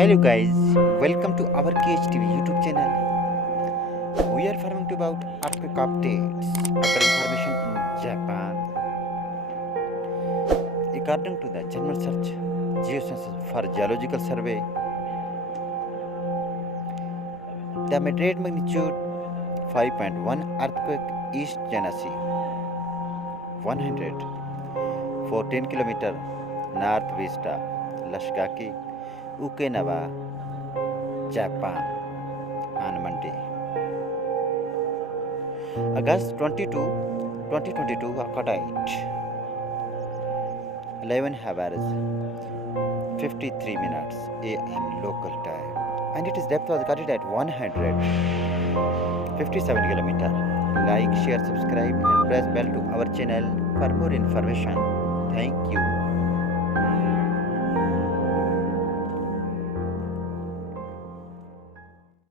Hello guys, welcome to our KHTV YouTube channel. We are informing you about earthquake updates after information in Japan. According to the German Search Geosciences for Geological Survey, the moderate magnitude 5.1 earthquake East China Sea, 114 km northwest of Ishigaki, Okinawa, Japan on Monday. August 22, 2022 occurred at 11 hours 53 minutes AM local time, and its depth was recorded at 157 km. Like, share, subscribe and press bell to our channel for more information. Thank you.